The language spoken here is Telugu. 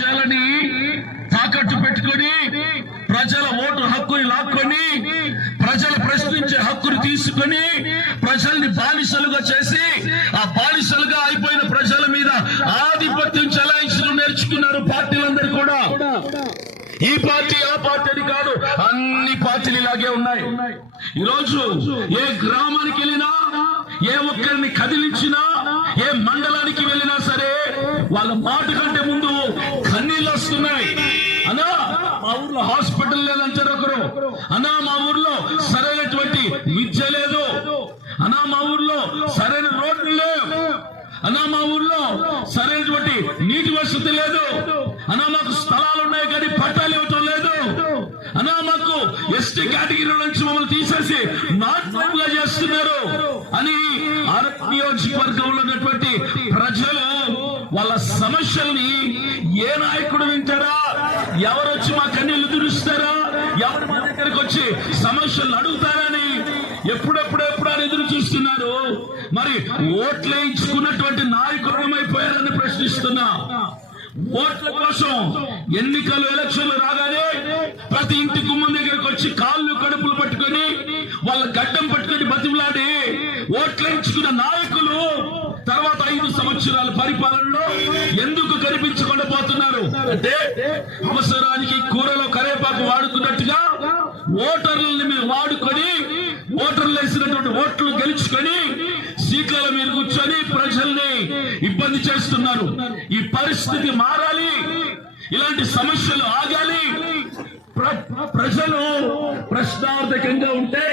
ప్రజలని తాకట్టు పెట్టుకొని ప్రజల ఓటు హక్కుని లాక్కొని ప్రజలు ప్రశ్నించే హక్కుని తీసుకొని ప్రజల్ని బానిసలుగా చేసి ఆ బానిసలుగా అయిపోయిన ప్రజల మీద ఆధిపత్యం చెలాయించడం నేర్చుకున్నారు పార్టీలందరూ కూడా. ఈ పార్టీ ఆ పార్టీ అని కాదు, అన్ని పార్టీలు ఇలాగే ఉన్నాయి. ఈరోజు ఏ గ్రామానికి వెళ్ళినా, ఏ ఒక్కరిని కదిలించినా, ఏ మండలానికి వెళ్ళినా సరే వాళ్ళ మాట కంటే ముందు కన్నీళ్ళు వస్తున్నాయి. అన్నా మా ఊర్లో హాస్పిటల్ లేదంటారు ఒకరు, అన్నా మా ఊర్లో సరైనటువంటి విద్య లేదు, అన్నా మా ఊర్లో సరైన రోడ్లు లేవు, అన్నా మా ఊర్లో సరైనటువంటి నీటి వసతి లేదు, అన్నా మాకు స్థలాలు ఉన్నాయి కానీ పట్టాలు ఇవ్వటం లేదు, అన్నా మాకు ఎస్టీ కేటగిరీ నుంచి మమ్మల్ని తీసేసి నాట్ గా చేస్తున్నారు అని నియోజకవర్గంలో ఉన్నటువంటి ప్రజలు వాళ్ళ సమస్యల్ని ఏ నాయకుడు వింటారా, ఎవరు వచ్చి మా కన్నీళ్లు తుడుస్తారా, ఎవరు మా దగ్గరకు వచ్చి సమస్యలు అడుగుతారని ఎప్పుడెప్పుడు అని ఎదురు చూస్తున్నారు. మరి ఓట్లు వేయించుకున్నటువంటి నాయకులు ఏమైపోయారని ప్రశ్నిస్తున్నా. ఓట్ల కోసం ఎన్నికలు ఎలక్షన్లు రాగానే ప్రతి ఇంటి గుమ్మం దగ్గరకు వచ్చి కాళ్ళు కడుపులు పట్టుకొని వాళ్ళ గడ్డం పట్టుకొని బతిమలాడి ఓట్లు వేయించుకున్న నాయకులు తర్వాత 5 సంవత్సరాల పరిపాలనలో ఎందుకు కనిపించకుండా పోతున్నారు అంటే, అవసరానికి కూరలో కరేపాకు వాడుకున్నట్టుగా ఓటర్లని మీరు వాడుకొని ఓటర్లు వేసినటువంటి ఓట్లు గెలుచుకొని సీట్ల మీద కూర్చొని ప్రజల్ని ఇబ్బంది చేస్తున్నారు. ఈ పరిస్థితి మారాలి, ఇలాంటి సమస్యలు ఆగాలి. ప్రజలు ప్రశ్నార్థకంగా ఉంటే